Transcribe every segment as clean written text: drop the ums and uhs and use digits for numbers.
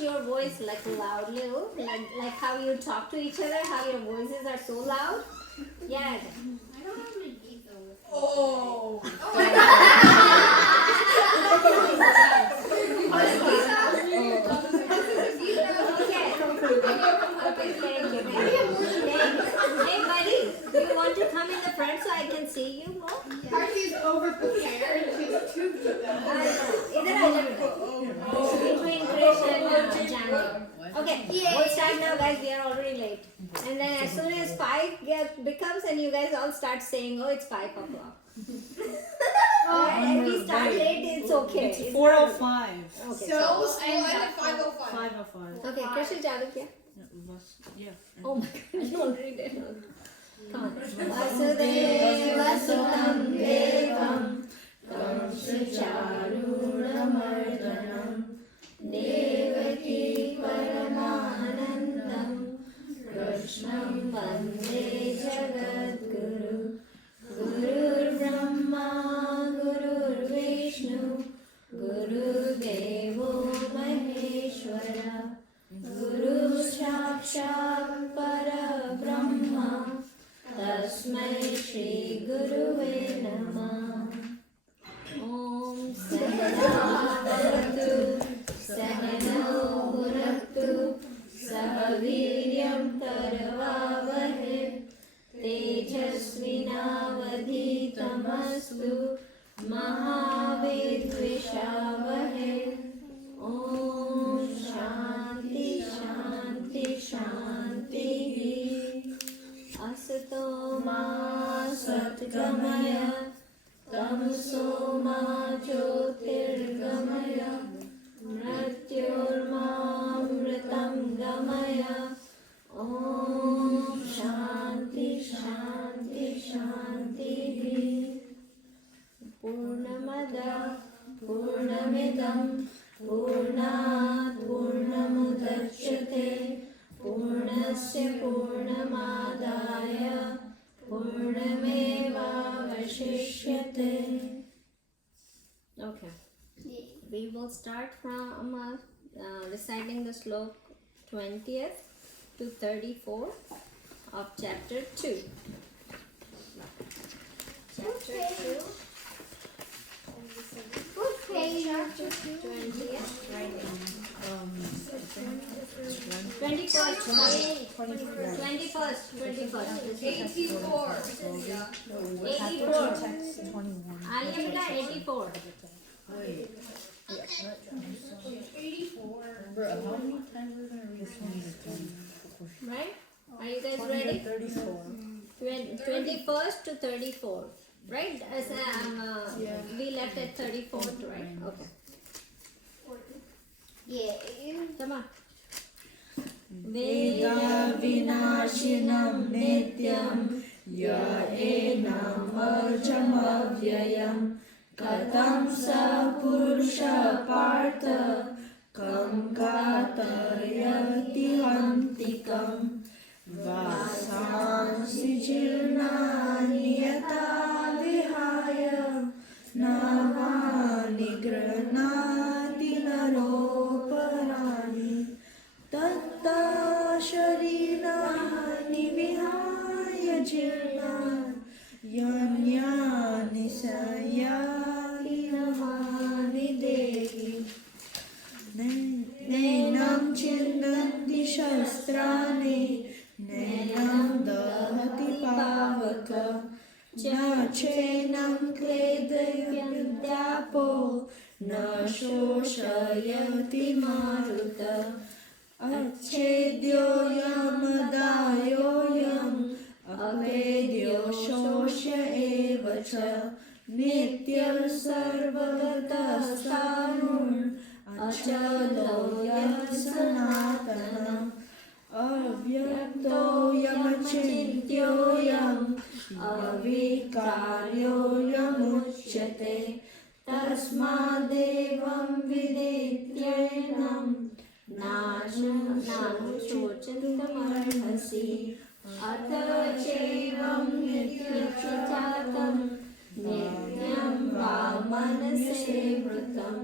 adjust your voice like loudly, like how you talk to each other, how your voices are so loud. Yeah. I don't have my teeth though. Oh. Okay, thank you. Hey, buddy, you want to come in the front so I can see you more? She's over prepared. She's too good. Either I left between Krish and Janvi. Okay, we'll start now, guys. We are already late. And then as soon as 5 becomes, and you guys all start saying, "Oh, it's 5 o'clock." And we start late. It's okay. It's 4:05. Okay. So we'll end at 5:05. 5:05. Okay, Krish is Janvi here. Yeah. Oh my God, you already did. Come on. Vasudeva Sukam Devam Kamsacharudamardhanam Devaki Paramanandam Krishnam Vande Jagadguru Gurur Brahma Gurur Vishnu Gurur Devo Maheshwara Guru Sakshat Parabrahma Tasmai Shri Guruve Namah. Om Sahana Bhavatu Sahana Bhunaktu Sahaviryam Taravavahe Tejasvinavadhitamastu Mahavidvishavahe. Om Shanti Shanti Shanti. Asato ma satgamaya tamso ma jyotirgamaya mrityorma mritam gamaya. Om Shanti Shanti Shanti. Purnamada Purnamidam Purnat Purnamudachyate Purnasya Purnamadaya Purnameva Vashishyate. Okay. We will start from reciting the slok 20th to 34 of chapter 2. Chapter 2. What page? 20th. 21st. 84. 84. Alia 84. 84. How many times are we going to read 20? Right? Are you guys ready? 34. 21st to 34. Right? We left at 34th, right? Okay. Yeah. Come on. Veda vinashinam nityam ya enam ajamavyayam katam sa purusha partha kam gatayati hantikam vasansi jirnani yata vihaya navani granati naroparani tatta sharinani vihaya jirnan yanyani sayani navani dehi Nenam chindanti shastrani Nenam dahati pavaka Na chenam kledayamidyapo Na shoshayati maruta Achedyo yamadayoyam Apedyo shosya evacha Nitya sarvagata sanur Achalo yam sanatana Avyakto yam achintyo yam Avikaryo yam uchyate Tasmadevam videtyenam Nanu chochitam Atha chevam nityachatam Nityam vamanase vritam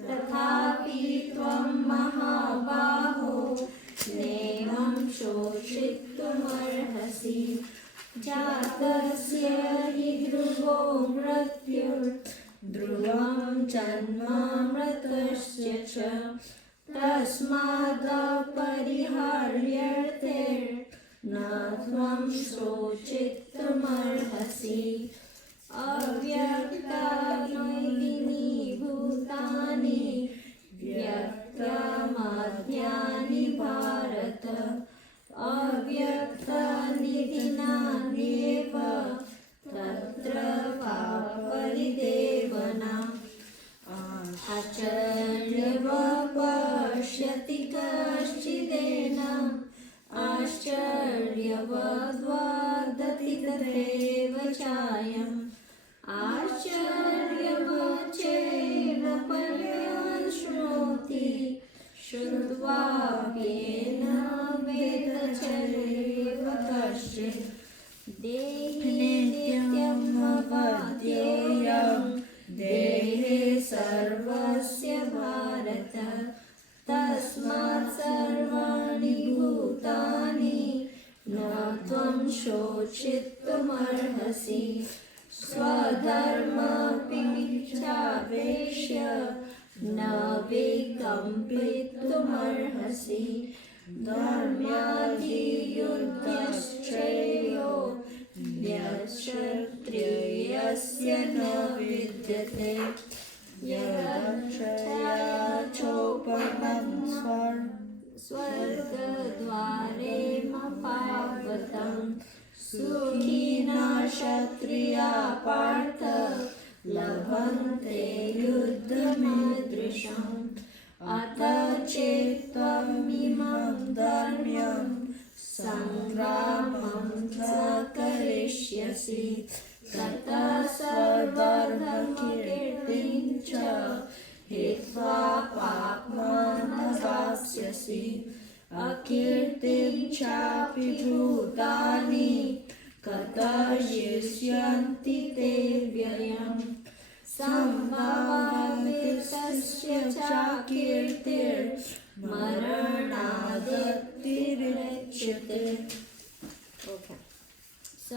Tathapi tvam mahabhag चेष्टितुमर्हसि जातस्य हि ध्रुवो मृत्युर्ध्रुवं जन्मामृतस्य च तस्मादपरिहार्यर्थे न त्वं शोचितुमर्हसि अव्यक्तानि भूतानि व्यक्तमध्यानि भारत अव्यक्तनिधिनान्येव तत्र का परिदेवना आश्चर्यवत् पश्यति कश्चिदेनम् आश्चर्यवद् वदति तथैव चायम् आश्चर्यवच्चैव पर्यन् शृणोति श्रुत्वाप्येन वेद चैव कश्चित् देहि नित्यमवध्येयं देहे सर्वस्य भारत तस्मात् सर्वाणि भूतानि न त्वं शोचितुमर्हसि स्वधर्ममपि चावेक्ष्य न विकम्पितुमर्हसि धर्म्याधियुद्धश्रेयो यक्षत्रियस्य न विद्यते यच्चोपमं स्वर्गद्वारे मपावतं सुखिना क्षत्रिया पार्थ लभन्ते युद्धमीदृशम् अथ चेत्त्वमिमं धर्म्यं सङ्ग्रामं स करिष्यसि ततः सर्वधर्मकीर्तिं च हित्वा पाप्मनवाप्स्यसि अकीर्तिं चापि भूतानि कथयिष्यन्ति ते व्ययम् सम्भवामितस्य चाकीर्तिर्मरणादतिरिच्यते. Okay. So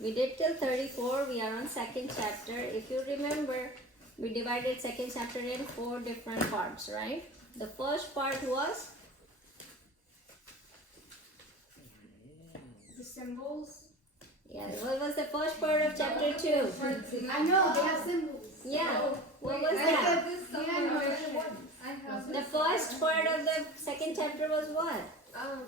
we did till 34. We are on second chapter. If you remember, we divided second chapter in 4 different parts, right? The first part was The symbols. what was the first part of chapter 2? I know, they have symbols. Yeah. What was I that? said this somewhere. I have The first part of the second chapter was what?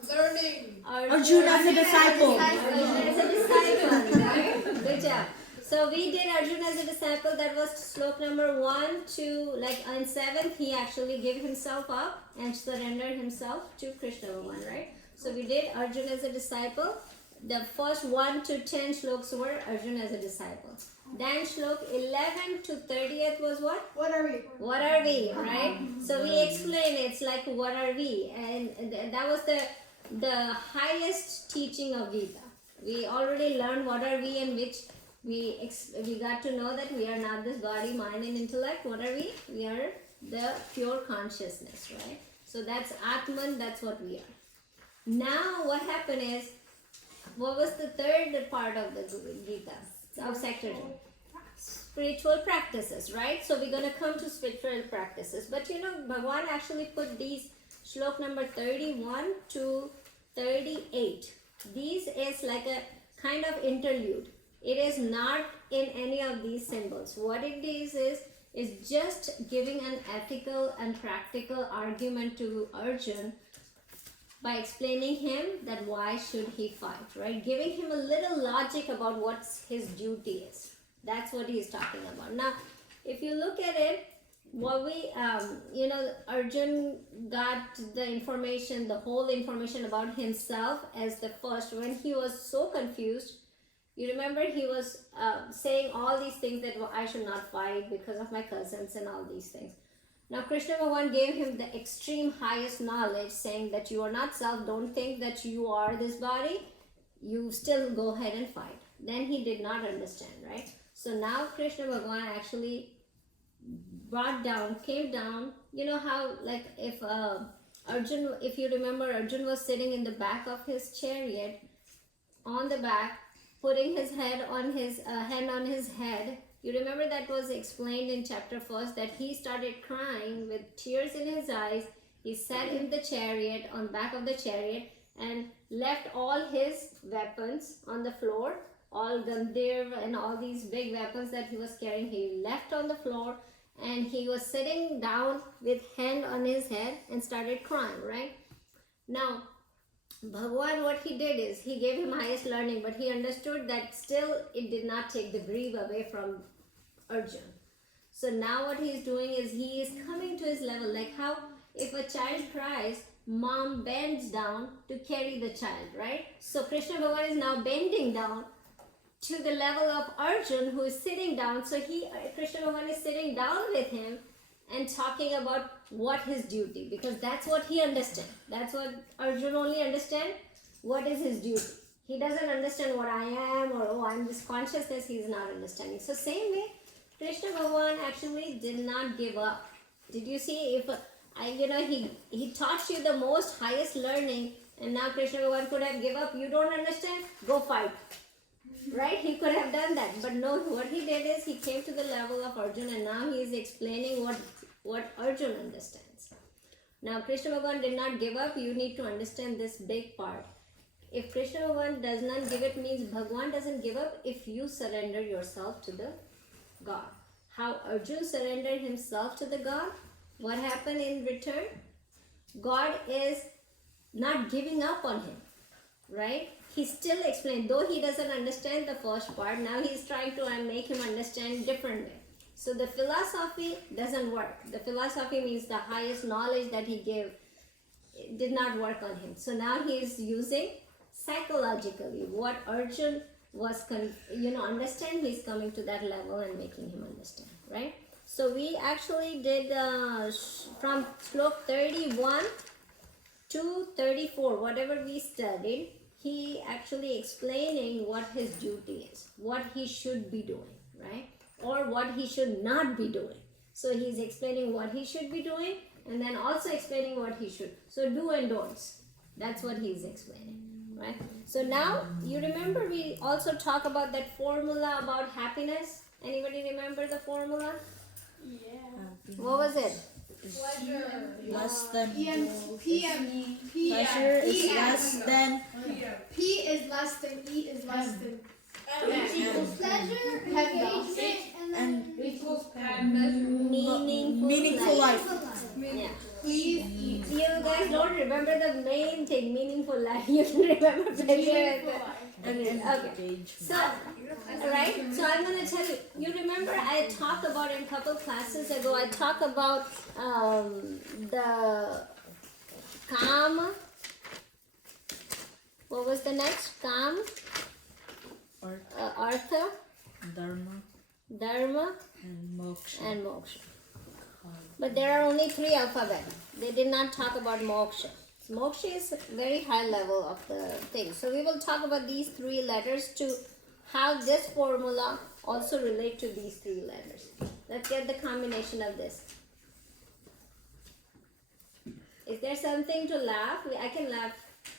learning. Arjuna as a disciple. Arjuna as a disciple. Right? Good job. So we did Arjuna as a disciple. That was sloka number 1 to like on 7th he actually gave himself up and surrendered himself to Krishna Bhagavan, right? So we did Arjuna as a disciple. The first 1 to 10 shloks were Arjuna as a disciple. Then shlok 11 to 30th was what? What are we? What are we, right? So we explain it's like what are we, and that was the highest teaching of Gita. We already learned what are we, in which we got to know that we are not this body, mind, and intellect. What are we? We are the pure consciousness, right? So that's Atman. That's what we are. Now what happened is, what was the third part of the Gita? Of sector 2? Spiritual practices, right? So we're going to come to spiritual practices. But you know, Bhagwan actually put these shlok number 31 to 38. These is like a kind of interlude. It is not in any of these symbols. What it is just giving an ethical and practical argument to Arjun by explaining him that why should he fight, right? Giving him a little logic about what his duty is. That's what he's talking about. Now, if you look at it, what we, Arjun got the information, the whole information about himself as the first, when he was so confused. You remember he was saying all these things that I should not fight because of my cousins and all these things. Now Krishna Bhagavan gave him the extreme highest knowledge, saying that you are not self, don't think that you are this body, you still go ahead and fight. Then he did not understand, right? So now Krishna Bhagavan actually came down, you know how like if Arjun, if you remember, Arjun was sitting in the back of his chariot, on the back, putting his head on his hand on his head. You remember that was explained in chapter 1 that he started crying with tears in his eyes. He sat in the chariot, on back of the chariot, and left all his weapons on the floor, all Gandhir and all these big weapons that he was carrying. He left on the floor, and he was sitting down with hand on his head and started crying, right? Now, Bhagwan, what he did is he gave him highest learning, but he understood that still it did not take the grief away from Arjun. So now what he is doing is he is coming to his level, like how if a child cries, mom bends down to carry the child, right? So Krishna Bhagwan is now bending down to the level of Arjun, who is sitting down. So Krishna Bhagwan is sitting down with him and talking about what his duty, because that's what he understands. That's what Arjun only understands, what is his duty. He doesn't understand what I am, or oh, I'm this consciousness, he's not understanding. So same way, Krishna Bhagwan actually did not give up. Did you see? If he taught you the most highest learning, and now Krishna Bhagwan could have give up. You don't understand? Go fight. Right? He could have done that. But no, what he did is he came to the level of Arjun, and now he is explaining what Arjun understands. Now Krishna Bhagwan did not give up. You need to understand this big part. If Krishna Bhagwan does not give it, means Bhagwan doesn't give up if you surrender yourself to the God. How Arjun surrendered himself to the God, what happened in return? God is not giving up on him, right? He still explained, though he doesn't understand the first part, now he's trying to make him understand different way. So the philosophy doesn't work. The philosophy means the highest knowledge that he gave, it did not work on him. So now he is using psychologically what Arjun was understand. He's coming to that level and making him understand, right? So we actually did from slok 31 to 34, whatever we studied, he actually explaining what his duty is, what he should be doing, right? Or what he should not be doing. So he's explaining what he should be doing, and then also explaining what he should. So do and don'ts. That's what he's explaining, right? So now you remember we also talk about that formula about happiness. Anybody remember the formula? Yeah. What was it? Pleasure. Less than PM. pleasure is less than P is less than E is less than. Pleasure, engagement, and equals pleasure. meaningful life. Yeah. E. You guys don't remember the main thing, meaningful life. You can remember pleasure. Okay. So, right? So I'm going to tell you. You remember I talked about in a couple classes ago, I talked about the Kam. What was the next? Kam, Artha, Dharma, and moksha. and Moksha. But there are only 3 alphabets. They did not talk about Moksha. So Moksha is very high level of the thing. So we will talk about these 3 letters to how this formula also relate to these 3 letters. Let's get the combination of this. Is there something to laugh? I can laugh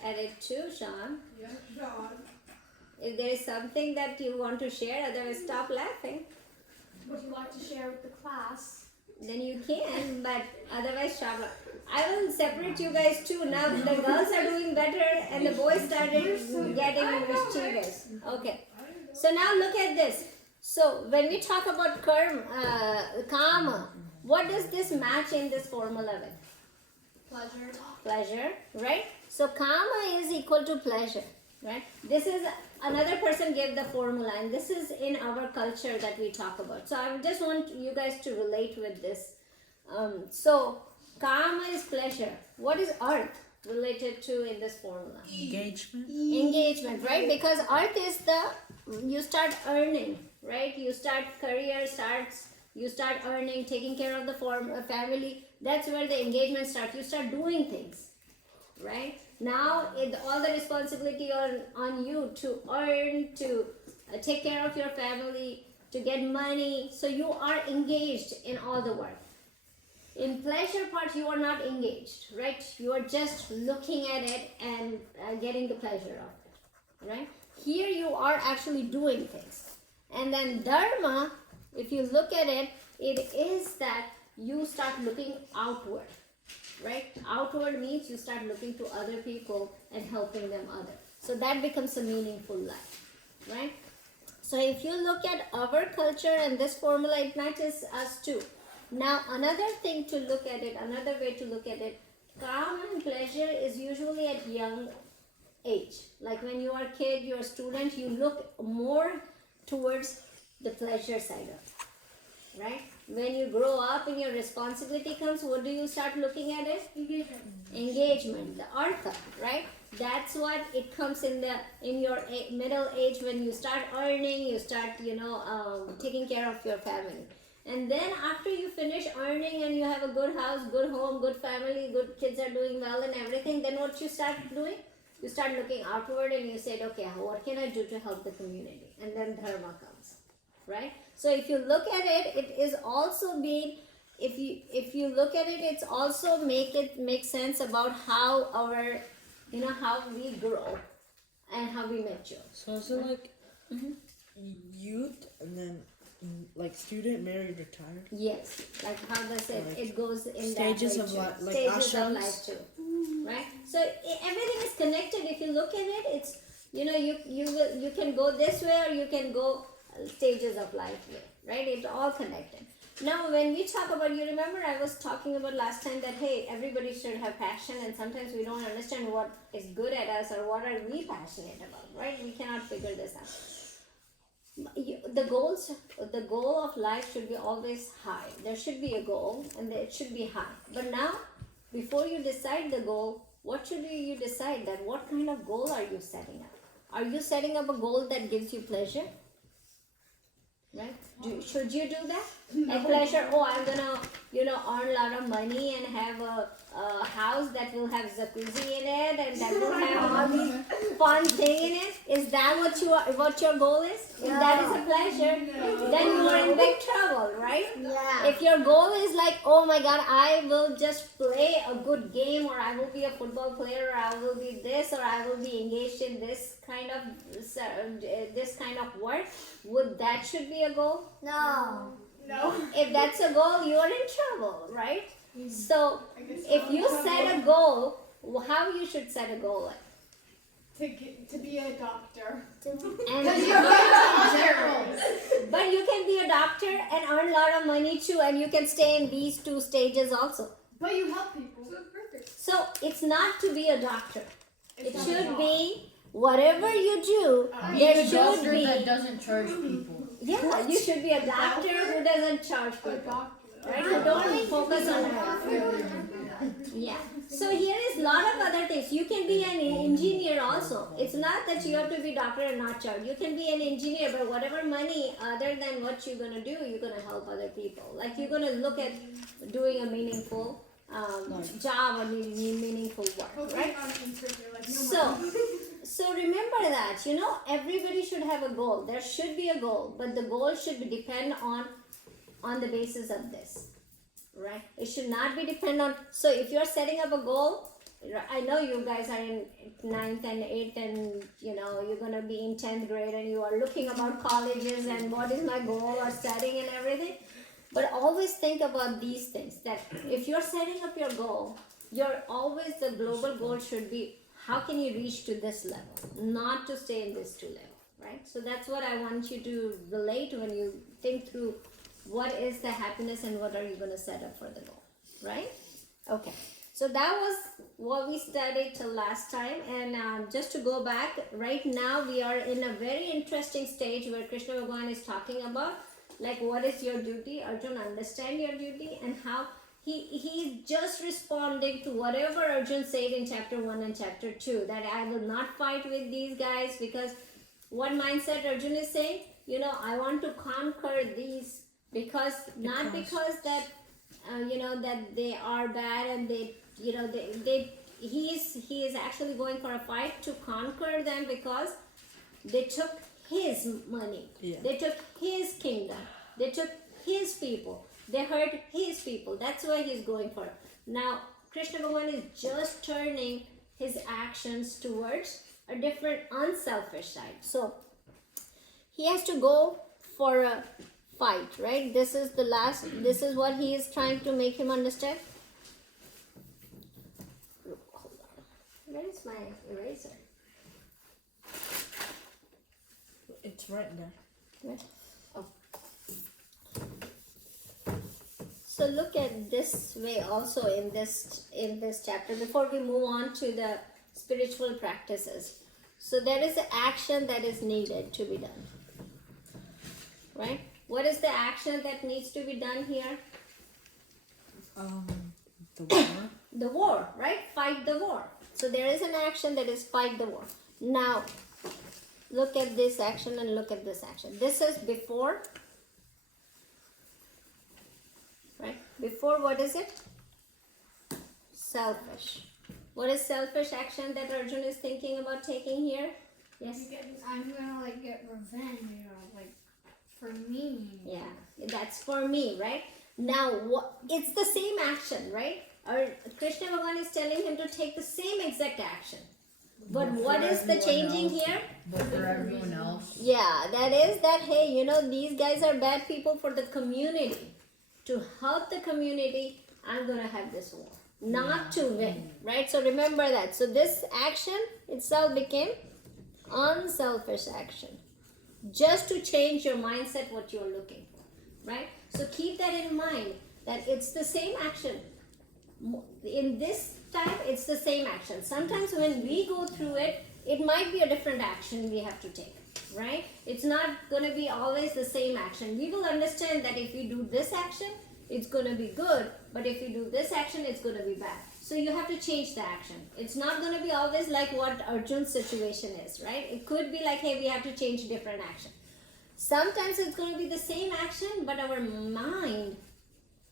at it too, Sean. Yeah, Sean. If there is something that you want to share, otherwise stop laughing. Would you like to share with the class? Then you can, but otherwise stop laughing. I will separate you guys too. Now the girls are doing better and the boys started getting mischievous. Okay. So now look at this. So when we talk about karma, what does this match in this formula with? Pleasure. Pleasure, right? So karma is equal to pleasure, right? This is another person gave the formula, and this is in our culture that we talk about. So I just want you guys to relate with this. So karma is pleasure. What is arth related to in this formula? Engagement. Engagement, right? Because arth is you start earning, right? You start career starts. You start earning, taking care of the family. That's where the engagement starts. You start doing things, right? Now all the responsibility on you to earn, to take care of your family, to get money. So you are engaged in all the work. In pleasure part, you are not engaged, right? You are just looking at it and getting the pleasure of it, right? Here you are actually doing things. And then dharma, if you look at it, it is that you start looking outward, right? Outward means you start looking to other people and helping them other. So that becomes a meaningful life, right? So if you look at our culture and this formula, it matches us too. Now another thing to look at it, another way to look at it, calm and pleasure is usually at young age. Like when you are a kid, you're a student, you look more towards the pleasure side of it, right? When you grow up and your responsibility comes, what do you start looking at it? Engagement, the artha, right? That's what it comes in your middle age when you start earning, you start taking care of your family. And then after you finish earning and you have a good house, good home, good family, good kids are doing well and everything, then what you start doing? You start looking outward and you said, okay, what can I do to help the community? And then dharma comes, right? So if you look at it, it is also being, if you look at it, it's also make sense about how our, how we grow and how we mature. So is it like youth and then like student, married, retired? Yes, like how does it? Like it goes in stages that of way too. life, like Stages of ashrams? life too, right? So everything is connected. If you look at it, it's you can go this way or you can go stages of life way, right? It's all connected. Now, when we talk about, you remember I was talking about last time that hey, everybody should have passion, and sometimes we don't understand what is good at us or what are we passionate about, right? We cannot figure this out. The goal of life should be always high. There should be a goal and it should be high. But now, before you decide the goal, what should you decide? That what kind of goal are you setting up? Are you setting up a goal that gives you pleasure? Right? Should you do that? Like pleasure, I'm gonna, earn a lot of money and have a house that will have jacuzzi in it and that will have all these fun thing in it. Is that what your goal is? If that is a pleasure, then you are in big trouble, right? Yeah. If your goal is like, oh my God, I will just play a good game, or I will be a football player, or I will be this, or I will be engaged in this kind of work, that should be a goal? No. If that's a goal, you are in trouble, right? So if you set a goal, how you should set a goal? To be a doctor. And but you can be a doctor and earn a lot of money too, and you can stay in these two stages also. But you help people. So perfect. So it's not to be a doctor. It should be whatever you do. There should be. that doesn't charge people. Yeah, you should be a doctor who doesn't charge people. Right? You don't focus on that. Yeah. So here is a lot of other things. You can be an engineer also. It's not that you have to be doctor and not charge. You can be an engineer, but whatever money other than what you're gonna do, you're gonna help other people. Like you're gonna look at doing a meaningful job or meaningful work, right? So remember that, everybody should have a goal. There should be a goal, but the goal should depend on the basis of this, right? It should not be dependent on, so if you're setting up a goal, I know you guys are in 9th and 8th and, you're going to be in 10th grade and you are looking about colleges and what is my goal or studying and everything. But always think about these things, that if you're setting up your goal, the global goal should be, how can you reach to this level, not to stay in this 2 level, right? So that's what I want you to relate when you think through what is the happiness and what are you going to set up for the goal, right? Okay, so that was what we studied till last time, and just to go back, right now we are in a very interesting stage where Krishna Bhagavan is talking about, like, what is your duty? Arjun, understand your duty, and how he just responding to whatever Arjun said in chapter 1 and chapter 2, that I will not fight with these guys, because what mindset Arjun is saying, I want to conquer these, because that that they are bad and he is actually going for a fight to conquer them, because they took his money, they took his kingdom, they took his people. They hurt his people. That's why he's going for it. Now, Krishna Bhagavan is just turning his actions towards a different unselfish side. So, he has to go for a fight, right? This is what he is trying to make him understand. Hold on. Where is my eraser? It's right there. Where? Oh. So look at this way also in this chapter before we move on to the spiritual practices. So there is an action that is needed to be done. Right? What is the action that needs to be done here? The war. The war, right? Fight the war. So there is an action that is fight the war. Now, look at this action and look at this action. This is before, right? Before, what is it? Selfish. What is selfish action that Arjun is thinking about taking here? Yes? I'm gonna like get revenge, you know, like for me. Yeah, that's for me, right? Now, it's the same action, right? Or Krishna Bhagavan is telling him to take the same exact action. But what is the changing here? But for everyone else. Yeah, that is that, hey, you know, these guys are bad people for the community. To help the community, I'm going to have this war. Not to win, right? So remember that. So this action itself became unselfish action. Just to change your mindset, what you're looking for, right? So keep that in mind, that it's the same action. In this time, it's the same action. Sometimes when we go through it, it might be a different action we have to take, right? It's not going to be always the same action. We will understand that if we do this action, it's going to be good, but if you do this action, it's going to be bad. So you have to change the action. It's not going to be always like what Arjun's situation is, right? It could be like, hey, we have to change different action. Sometimes it's going to be the same action, but our mind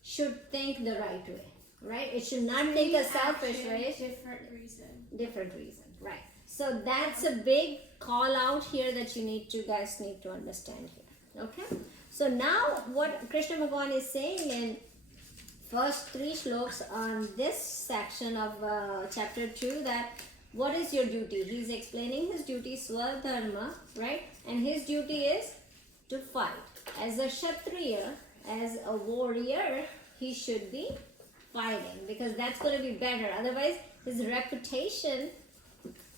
should think the right way, right? It should not think a selfish way. Different reason, right? So that's a big call out here that you guys need to understand here, okay? So now what Krishna Bhagavan is saying in first 3 shloks on this section of chapter 2, that what is your duty? He's explaining his duty, Swadharma, right? And his duty is to fight. As a Kshatriya, as a warrior, he should be fighting, because that's going to be better. Otherwise, his reputation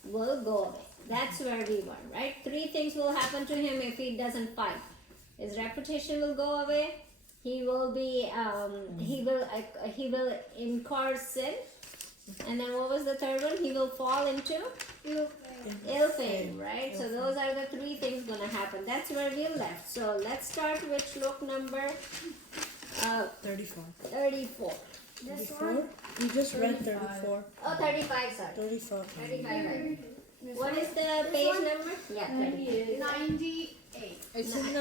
will go away. That's where we were, right? 3 things will happen to him if he doesn't fight. His reputation will go away. He will be, he will incur sin. And then what was the third one? He will fall into ill fame, right? So those are the 3 things going to happen. That's where we left. So let's start with shlok number 34. 34. This 34? one? You just read 34. Oh, 35, sorry. 34. 35, right. What is the page number? Yeah, 38. 98. It's in the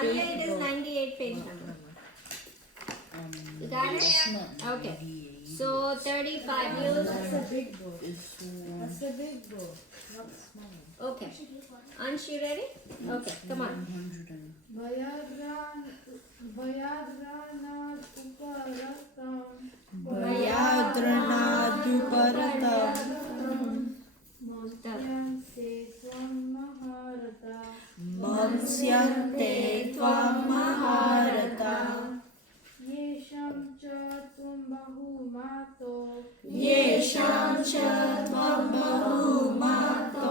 Alia, it is 98 page number. You got it? Okay. So 35. You. That's a big book. That's a big book, not small. Okay. Anshu, you ready? Okay, come on. Mamsyante tvam maharata. Yesham cha tvam bahumato.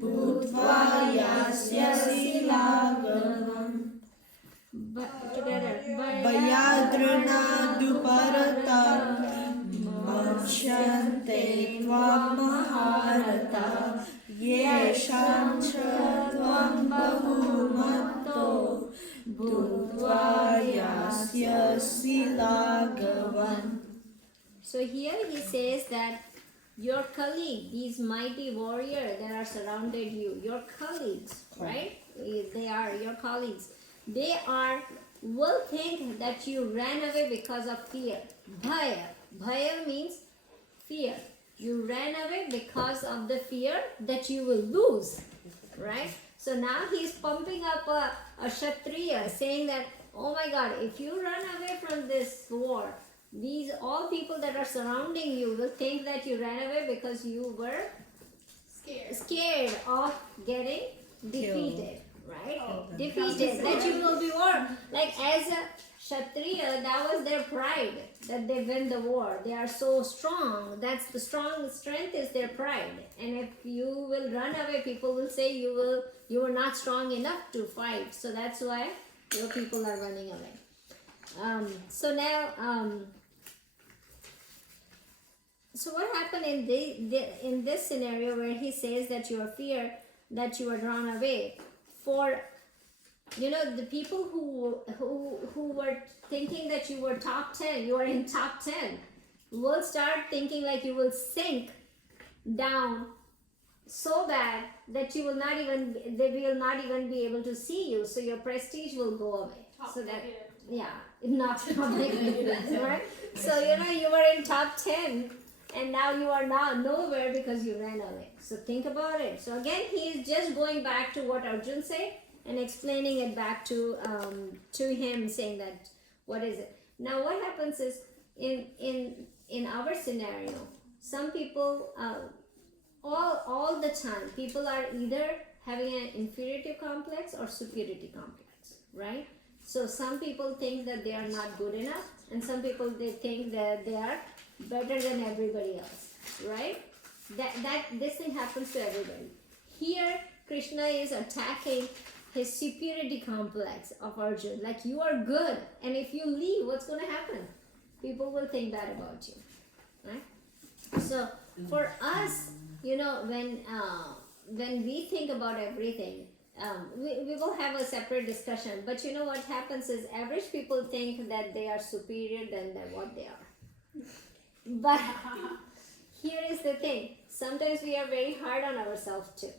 Bhutva yasya silagavam. Together. Bayadrana duparata. Mamsyante tvam maharata. Yesham cha tvam bahumato. Bhutva yasya silagavam. So here he says that your colleague, these mighty warriors that are surrounded you, your colleagues, right? They are your colleagues. They will think that you ran away because of fear. Bhaya. Bhaya means fear. You ran away because of the fear that you will lose, right? So now he's pumping up a Kshatriya, saying that, oh my God, if you run away from this war, these all people that are surrounding you will think that you ran away because you were scared of getting defeated, right? Defeated, that you will be war. Like as a Kshatriya, that was their pride, that they win the war. They are so strong. That's the strength is their pride. And if you will run away, people will say you were not strong enough to fight. So that's why your people are running away. So now, so what happened in this scenario where he says that you are fear that you are drawn away, for the people who were thinking that you were top 10, you are in top 10, will start thinking like you will sink down so bad that they will not even be able to see you, so your prestige will go away. So that not top negative, right? So you were in top 10 and now you are now nowhere because you ran away. So think about it. So again, he is just going back to what Arjun said and explaining it back to him, saying that what is it. Now what happens is in our scenario, some people all the time people are either having an inferiority complex or superiority complex, right? So some people think that they are not good enough, and some people they think that they are better than everybody else, right? That this thing happens to everybody. Here Krishna is attacking his superiority complex of Arjun, like you are good, and if you leave, what's going to happen? People will think bad about you, right? So for us, when we think about everything, we will have a separate discussion, but what happens is average people think that they are superior than what they are. But here is the thing, sometimes we are very hard on ourselves too.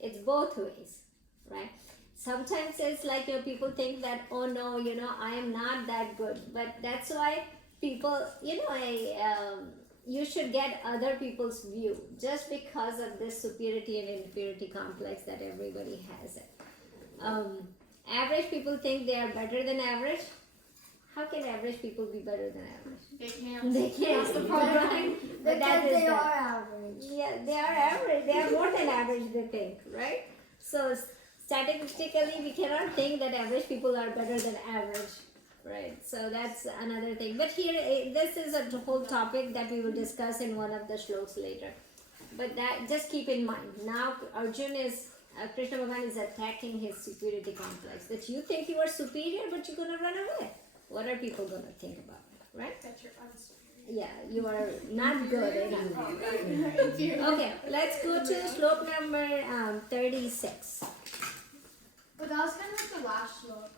It's both ways, right? Sometimes it's like people think that, oh no, I am not that good, but that's why people, you should get other people's view, just because of this superiority and inferiority complex that everybody has it. Average people think they are better than average. How can average people be better than average? They can't. They can't. That's the problem, right? But that is Because they that. are average. Yeah, they are average. They are more than average, they think, right? So statistically, we cannot think that average people are better than average, right? So that's another thing. But here, this is a whole topic that we will discuss in one of the shlokas later. But that just keep in mind. Now Arjun is, Krishna Bhagavan is attacking his superiority complex. That you think you are superior, but you're going to run away. What are people going to think about it, right? That you're unsuperior. Yeah, you are not good enough. Okay, let's go to slok number 36. But that was kind of like the last slok.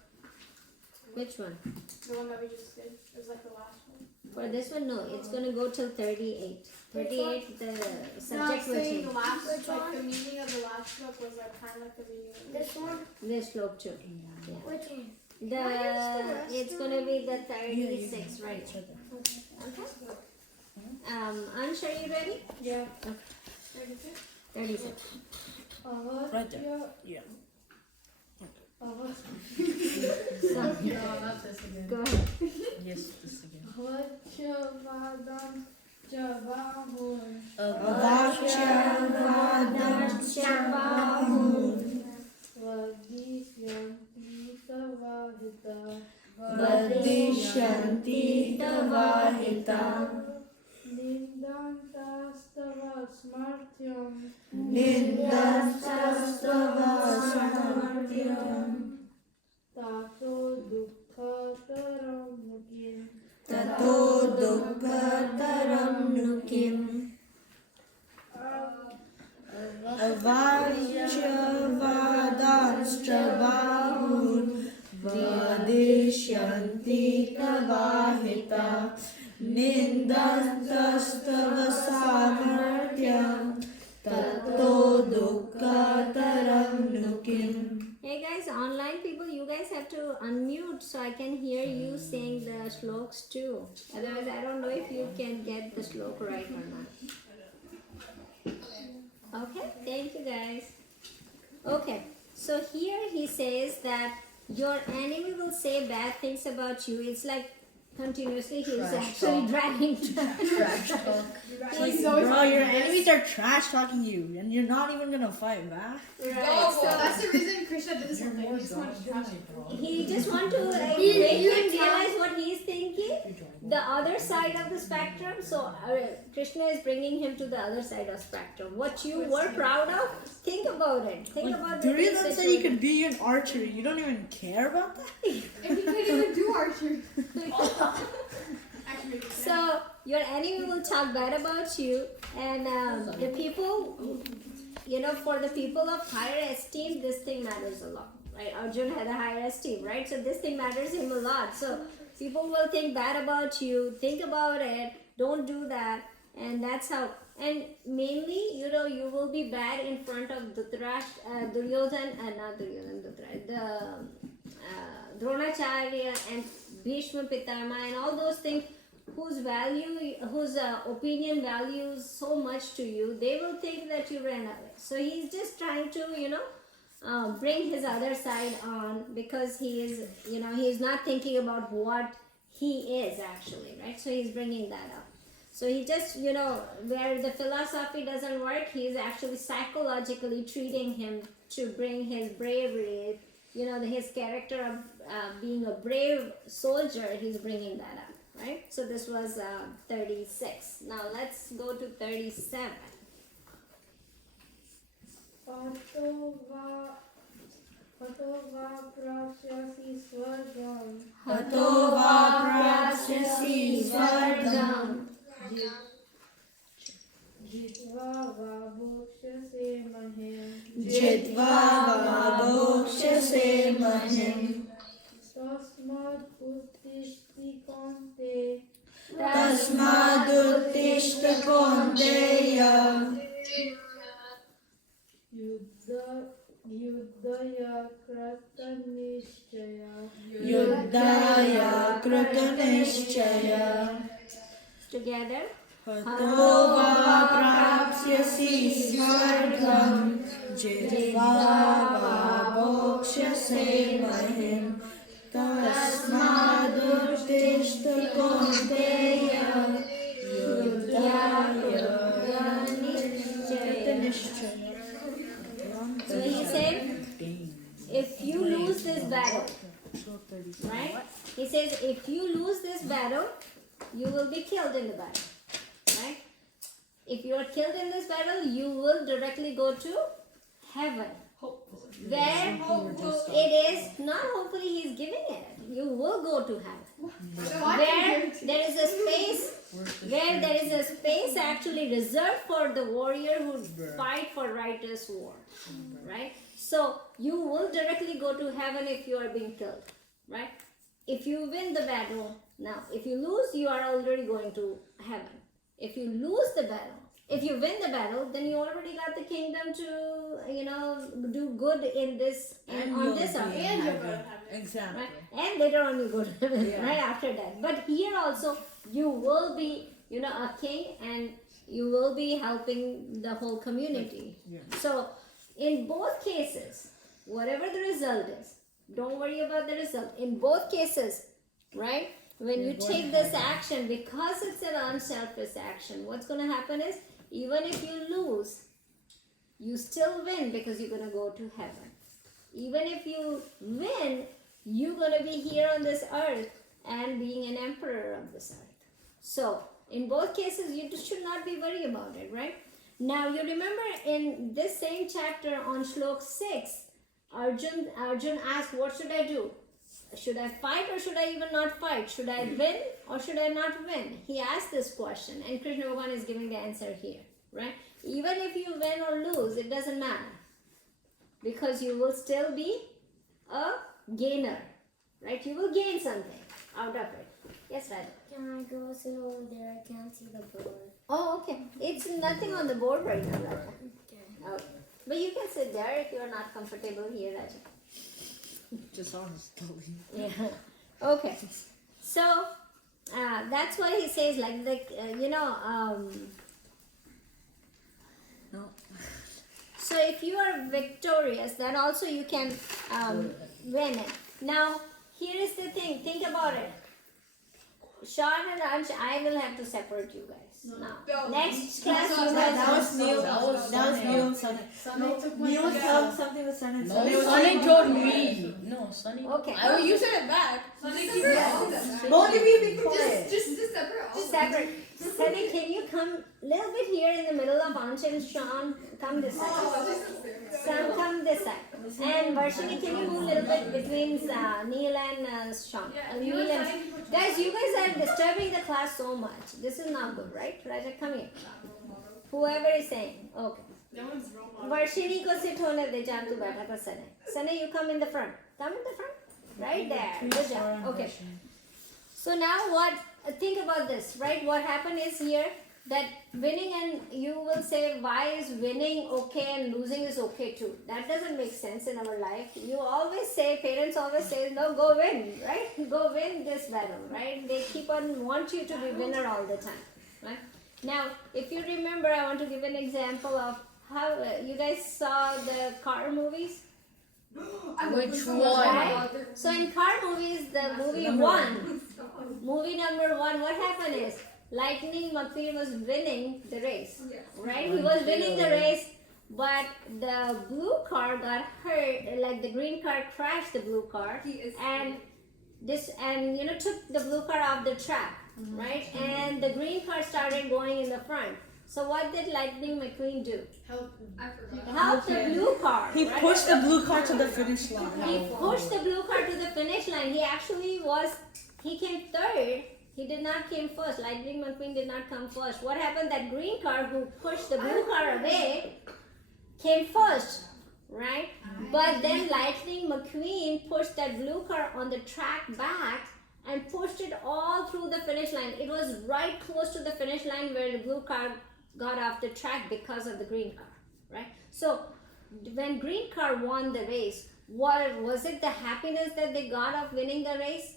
Which one? The one that we just did. It was like the last one. For this one, no, it's going to go till 38. 38, the No, I'm subject will saying change. the last, Which like one? the meaning of the last slok was like kind of like the meaning of This one? This slok too. Yeah. Which one? It's going to be the 36 right here. Okay? Ansh, are you ready? Yeah. 36. Right there. Yeah. So, No, not this again. go ahead. Yes, this again. Vachavadam Javahun. Vadishyanti tavahita. Nindantastava smartyam. Nindastastava samartyam. Tato dukkataram mukim. Tato dukkataram nukim. Avachyavadanscha bahun. Vadishyanti tavahita. Nindastastava samartyam. Tato dukkataram nukim. Hey guys, online people, you guys have to unmute so I can hear you saying the shloks too. Otherwise, I don't know if you can get the shlok right or not. Okay, thank you guys. Okay, So here he says that your enemy will say bad things about you. It's like continuously he's Trash actually talk. dragging Trash talk. Like, He's always bro, like your this. enemies are trash talking you, and you're not even gonna fight back. Right. So That's the reason Krishna did this whole thing. He just wanted to trash people. he just want to like He- make he him was realize what he's thinking, the other side of the spectrum. So Krishna is bringing him to the other side of spectrum. What you were proud of, think about it. Think about the things Duryodhan that said you he could be an archer. You don't even care about that? And he can't even do archery. Actually, So your enemy will talk bad about you, and the people, for the people of higher esteem, this thing matters a lot, right? Arjun had a higher esteem, right? So this thing matters him a lot. So people will think bad about you. Think about it. Don't do that, and that's how. And mainly, you will be bad in front of Duryodhan, not Duryodhan, Dronacharya and Bhishma Pitama and all those things whose opinion values so much to you, they will think that you ran away. So he's just trying to, bring his other side on, because he is, he's not thinking about what he is actually, right? So he's bringing that up. So he just, where the philosophy doesn't work, he's actually psychologically treating him to bring his bravery, his character of being a brave soldier, he's bringing that up, right? So this was 36. Now let's go to 37. हतो वा प्राप्स्यसि स्वर्गम् हतो वा प्राप्स्यसि स्वर्गम् जित्वा वा भोक्ष्यसे महीम् जित्वा वा भोक्ष्यसे महीम् तस्मात् उत्तिष्ठ कौन्ते तस्मादुत्तिष्ठ कौन्तेय युद्धय कृतनिश्चय युद्धाय कृतनिश्चय Together. हतो वा प्राप्स्यसि स्वर्गम् जित्वा वा भोक्ष्यसे महीम् तस्मादुत्तिष्ठ कौन्तेय युद्धाय कृतनिश्चय. So he said, if you lose this battle, right? He says, if you lose this battle, you will be killed in the battle, right? If you are killed in this battle, you will directly go to heaven. Where it is, not hopefully he's giving it, you will go to heaven. Where there is a space, actually reserved for the warrior who fight for righteous war, right? So you will directly go to heaven if you are being killed, right? If you win the battle, now if you lose, you are already going to heaven. If you lose the battle, if you win the battle, then you already got the kingdom to, do good in this and on this earth. and you're going to heaven. Exactly. Right? And later on you go to heaven, Yeah. right after that. But here also you will be, a king, and you will be helping the whole community. Yeah. So in both cases, whatever the result is, don't worry about the result. In both cases, right? When you take this action, because it's an unselfish action, what's going to happen is, even if you lose, you still win because you're going to go to heaven. Even if you win, you're going to be here on this earth and being an emperor of this earth. So, in both cases, you should not be worried about it, right? Now, you remember in this same chapter on Shlok 6, Arjun asked, what should I do? Should I fight or should I even not fight? Should I win or should I not win? He asked this question, and Krishna Bhagavan is giving the answer here, right? Even if you win or lose, it doesn't matter, because you will still be a gainer, right? You will gain something out of it. Yes, Radha? Can I go sit over there? I can't see the board. Oh, okay. It's nothing on the board right now, Radha. Okay. Okay. But you can sit there if you are not comfortable here, Raja. Just honestly. Yeah. Okay. So that's why he says like No. So if you are victorious, then also you can win it. Now, here is the thing. Think about it. Sean and Ansh, I will have to separate you guys. Now, next class you That guys. was Neil. That was Neil and Sunny. Neil was telling something with Sunny. No, Sunny told me. No, Sunny. Okay. Oh, you said it back. Both of you be quiet. Just separate all. Just separate. Sunny, can you come a little bit here in the middle of Ansh and Sean? Come this side. Sam, come this side. And Varshini, can you move a little bit between Neil and Sean? Neil and guys, you guys are disturbing the class so much. This is not good, right? Raja, come here. Whoever is saying, okay. No one's wrong. Varshini ko sit hone de, jaan tu baitha tha Sunny. Sunny, you come in the front. Come in the front. Right there. Good job. Okay. So now what? Think about this, right? What happened is here that winning, and you will say, why is winning okay and losing is okay too? That doesn't make sense in our life. You always say, parents always say, no, go win, right? Go win this battle, right? They keep on want you to be winner all the time, right? Now, if you remember, I want to give an example of how you guys saw the car movies. Which one? Right? So in car movies, the movie one, movie number one, what happened is Lightning McQueen was winning the race, right? He was winning the race, but the blue car got hurt. Like the green car crashed the blue car, and took the blue car off the track, right? And the green car started going in the front. So what did Lightning McQueen do? I forgot. Help the blue car. He right? pushed the blue car to the finish line. He pushed the blue car to the finish line. He came third. He did not came first. Lightning McQueen did not come first. What happened? That green car who pushed the blue car away came first, right? But then Lightning McQueen pushed that blue car on the track back and pushed it all through the finish line. It was right close to the finish line where the blue car got off the track because of the green car, right? So when green car won the race, was it the happiness that they got of winning the race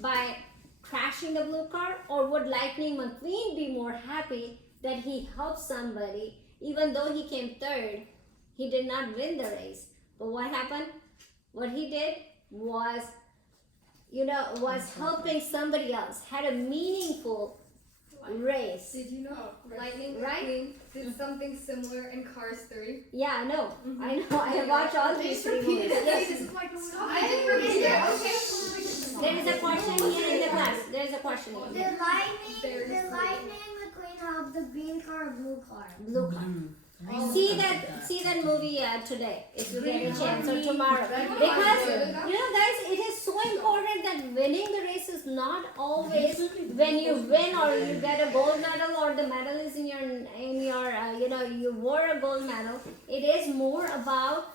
by crashing the blue car, or would Lightning McQueen be more happy that he helped somebody? Even though he came third, he did not win the race. But what happened? What he did was helping somebody else, had a meaningful race. Did you know Lightning Right? McQueen did something similar in Cars 3? Yeah, I know. I know. I have watched all these three movies. Yes. I didn't repeat it. Okay. There is a question here in the class. There is a question here. The lightning McQueen helped the green car or blue car? Blue car. See that movie today if you get a chance, or tomorrow, because guys, it is so important that winning the race is not always when you win or you get a gold medal or the medal is in your you wore a gold medal. It is more about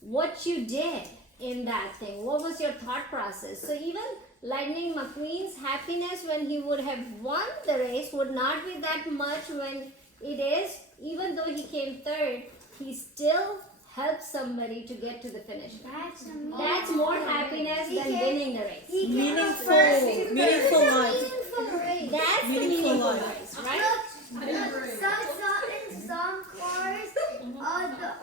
what you did in that thing. What was your thought process? So even Lightning McQueen's happiness when he would have won the race would not be that much when it is, even though he came third, he still helped somebody to get to the finish line. That's more happiness than winning the race. Meaningful life. That's the Meaningful meaningful life. race, right? In some cars, the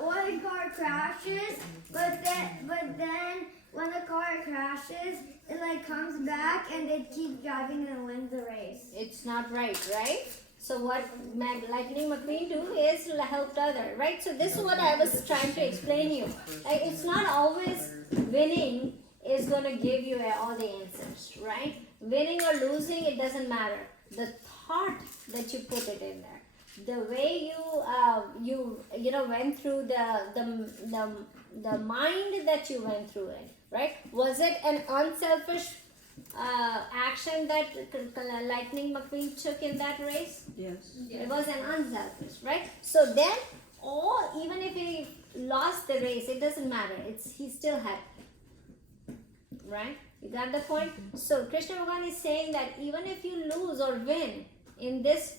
one car crashes, but then when the car crashes, it comes back and they keep driving and win the race. It's not right? So what Lightning McQueen do is help the other, right? So this is what I was trying to explain you. Like, it's not always winning is going to give you all the answers, right? Winning or losing, it doesn't matter. The thought that you put it in there, the way you went through the mind that you went through it, right? Was it an unselfish action that Lightning McQueen took in that race? Yes. It was an unselfish, right? So then, even if he lost the race, it doesn't matter. He's still happy, right? You got the point? So Krishna Bhagavan is saying that even if you lose or win in this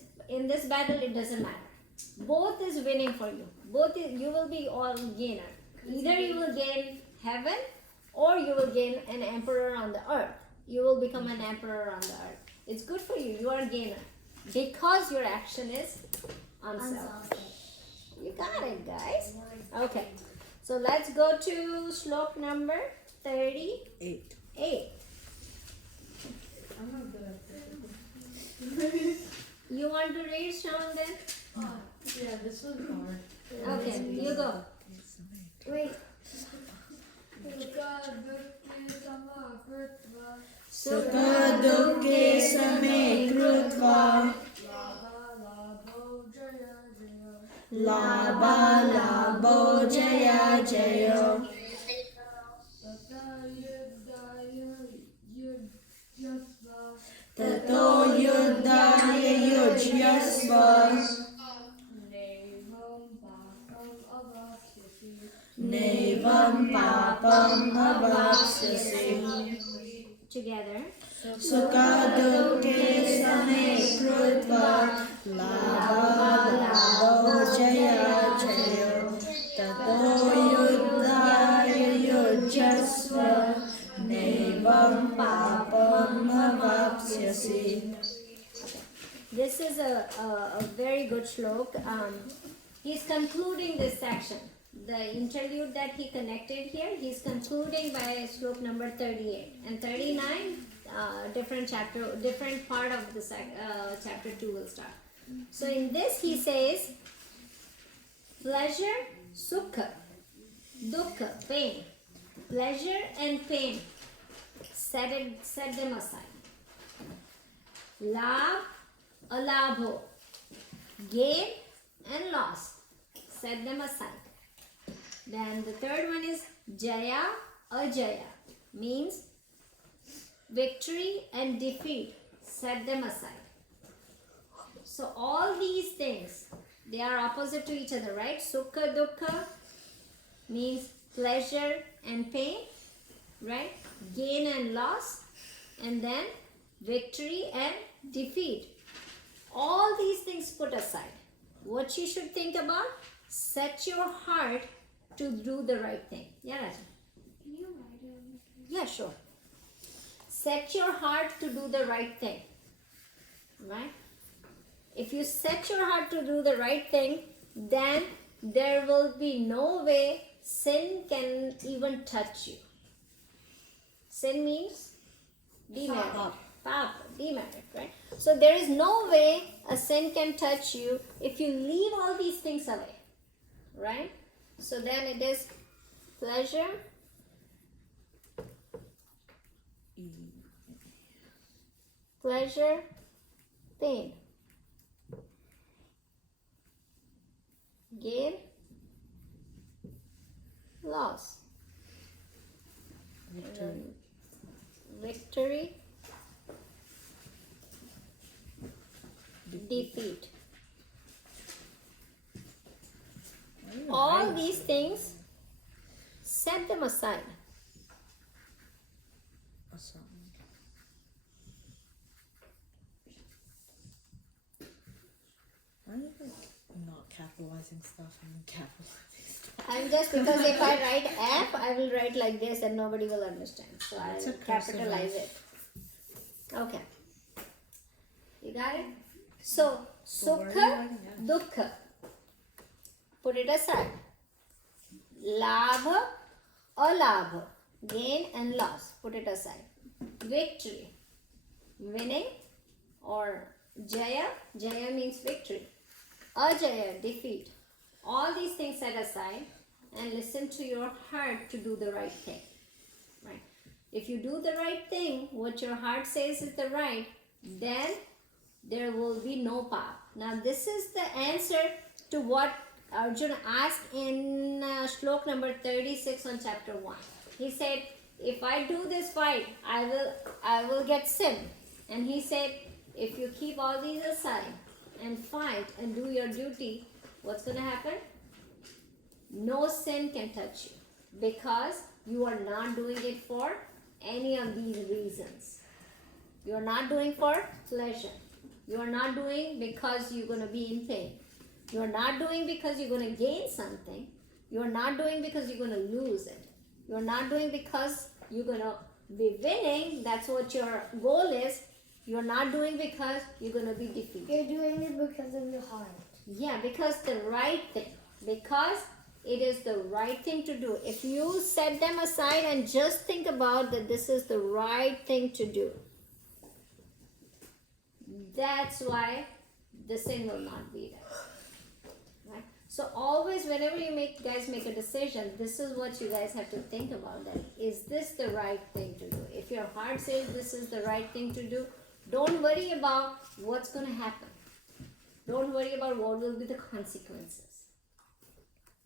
battle, it doesn't matter. Both is winning for you. You will be all gainer. Either you will gain heaven, or you will gain an emperor on the earth. You will become an emperor on the earth. It's good for you. You are a gainer because your action is unselfish. You got it, guys. Okay. So let's go to shlok number 38. 8. I'm not good at this. You want to read, Sean, then? Yeah, this was hard. Okay, you go. Wait. Sukha dukhe same krutva labha labho jaya jayo tato yuddhaya yujyasva nevam papam avapsyasi. Together. Sukha dukhe same krutva labha labho jaya jayo tato yuddhaya yujyasva nevam papam avapsyasi. This is a very good shlok. He's concluding this section. The interlude that he connected here, he's concluding by shlok number 38 and 39. Different chapter, different part of the chapter 2 will start. So in this he says, pleasure, sukha, dukkha, pain, pleasure and pain, set them aside. Labh, alabho, gain and loss, set them aside. Then the third one is jaya, ajaya, means victory and defeat, set them aside. So all these things, they are opposite to each other, right? Sukha, dukkha means pleasure and pain, right? Gain and loss, and then victory and defeat. All these things put aside. What you should think about? Set your heart to do the right thing. Yeah, Raja? Can you write it? Yeah, sure. Set your heart to do the right thing. Right? If you set your heart to do the right thing, then there will be no way sin can even touch you. Sin means demerit. Papa, demerit, right? So there is no way a sin can touch you if you leave all these things away. Right? So then it is pleasure, pleasure, pain, gain, loss, victory, defeat. All these things, set them aside. Why are you like not capitalizing stuff and capitalizing stuff? I'm just, because if I write F, I will write like this and nobody will understand. So I It's a will cursive capitalize F. it. Okay. You got it? So, So where are you sukha, writing F? dukkha. Put it aside. Labha, alabha. Gain and loss. Put it aside. Victory. Winning or jaya. Jaya means victory. Ajaya, defeat. All these things set aside and listen to your heart to do the right thing. Right? If you do the right thing, what your heart says is the right, then there will be no path. Now this is the answer to what Arjuna asked in shlok number 36 on chapter 1. He said, if I do this fight, I will get sin. And he said, if you keep all these aside and fight and do your duty, what's going to happen? No sin can touch you because you are not doing it for any of these reasons. You are not doing for pleasure. You are not doing because you're going to be in pain. You are not doing because you're going to gain something. You are not doing because you're going to lose it. You are not doing because you're going to be winning. That's what your goal is. You're not doing because you're going to be defeated. You're doing it because of your heart. Yeah, because the right thing. because it is the right thing to do. If you set them aside and just think about that this is the right thing to do, that's why the sin will not be there. Right? So always whenever you guys make a decision, this is what you guys have to think about, that is this the right thing to do? If your heart says this is the right thing to do, don't worry about what's going to happen. Don't worry about what will be the consequences.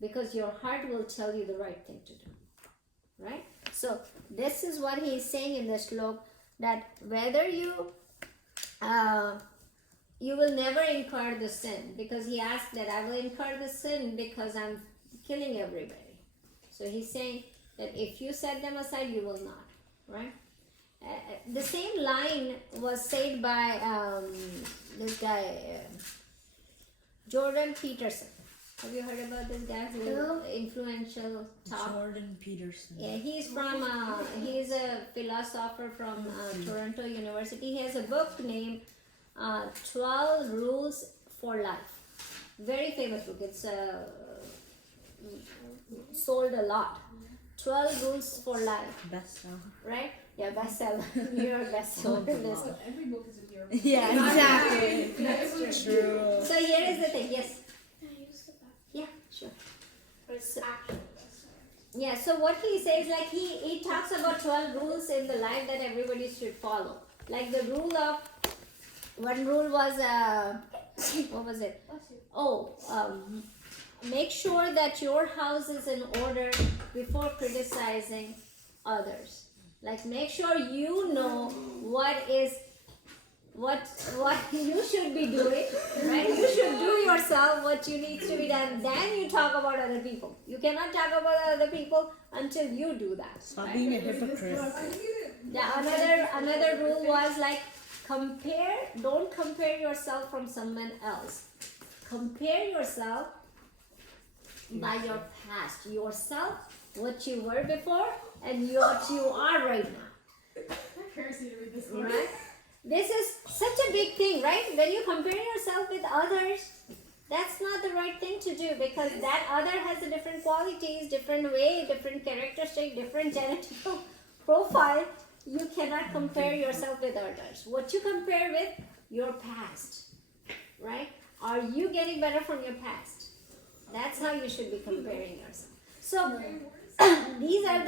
Because your heart will tell you the right thing to do. Right? So this is what he is saying in this slok, that whether you will never incur the sin, because he asked that I will incur the sin because I'm killing everybody. So he's saying that if you set them aside, you will not. Right? The same line was said by this guy, Jordan Peterson. Have you heard about this guy who is influential talk? Jordan Peterson. Yeah, he's a philosopher from Toronto University. He has a book named 12 Rules for Life. Very famous book. It's sold a lot. 12 Rules for Life. Bestseller. Right? Yeah, bestseller. New York bestseller. Every book is a hero. Yeah, exactly. That's true. So here is the thing. Yes. Yeah, sure. So, yeah, so what he says, like he talks about 12 rules in the life that everybody should follow. Like the rule of, one rule was, what was it? Make sure that your house is in order before criticizing others. Like make sure you know what you should be doing, right? You should do yourself what you need to be done. Then you talk about other people. You cannot talk about other people until you do that. Stop being a hypocrite. Another rule was like don't compare yourself from someone else. Compare yourself by your past. Yourself, what you were before, and what you are right now. My parents need to read this book. Right? This is such a big thing, right? When you compare yourself with others, that's not the right thing to do, because that other has a different qualities, different way, different characteristic, different genetical profile. You cannot compare yourself with others. What you compare with, your past, right? Are you getting better from your past? That's how you should be comparing yourself. So these are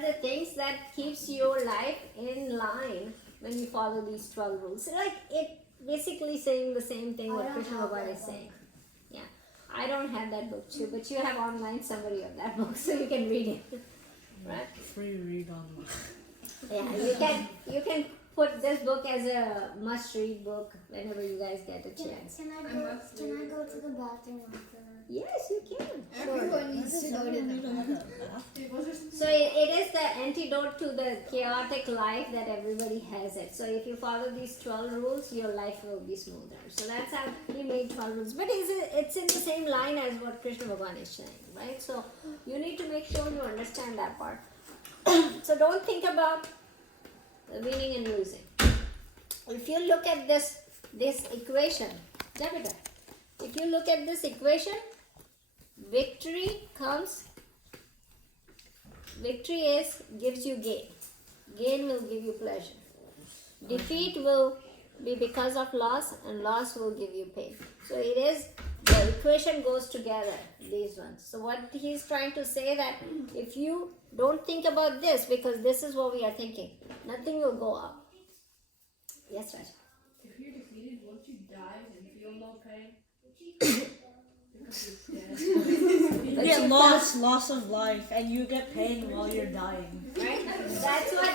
the things that keeps your life in line when you follow these 12 rules. So like it basically saying the same thing what Krishna Bhagavan is saying. Yeah. I don't have that book too, but you have online summary of that book, so you can read it. Right? Free read online. Yeah, you can put this book as a must-read book whenever you guys get a chance. Can I go to the bathroom after? Yes, you can. Everyone needs to go to the So it is the antidote to the chaotic life that everybody has it. So if you follow these 12 rules, your life will be smoother. So that's how he made 12 rules. But it's in the same line as what Krishna Bhagavan is saying, right? So you need to make sure you understand that part. So don't think about winning and losing. If you look at this equation, Jupiter, if you look at this equation, victory gives you gain. Gain will give you pleasure. Defeat will be because of loss, and loss will give you pain. So it is, the equation goes together, these ones. So what he's trying to say that if you don't think about this, because this is what we are thinking, nothing will go up. Yes, Raj. If you're defeated, won't you die and feel no pain? Because you're dead. You get loss of life, and you get pain while you're dying. Right? That's what.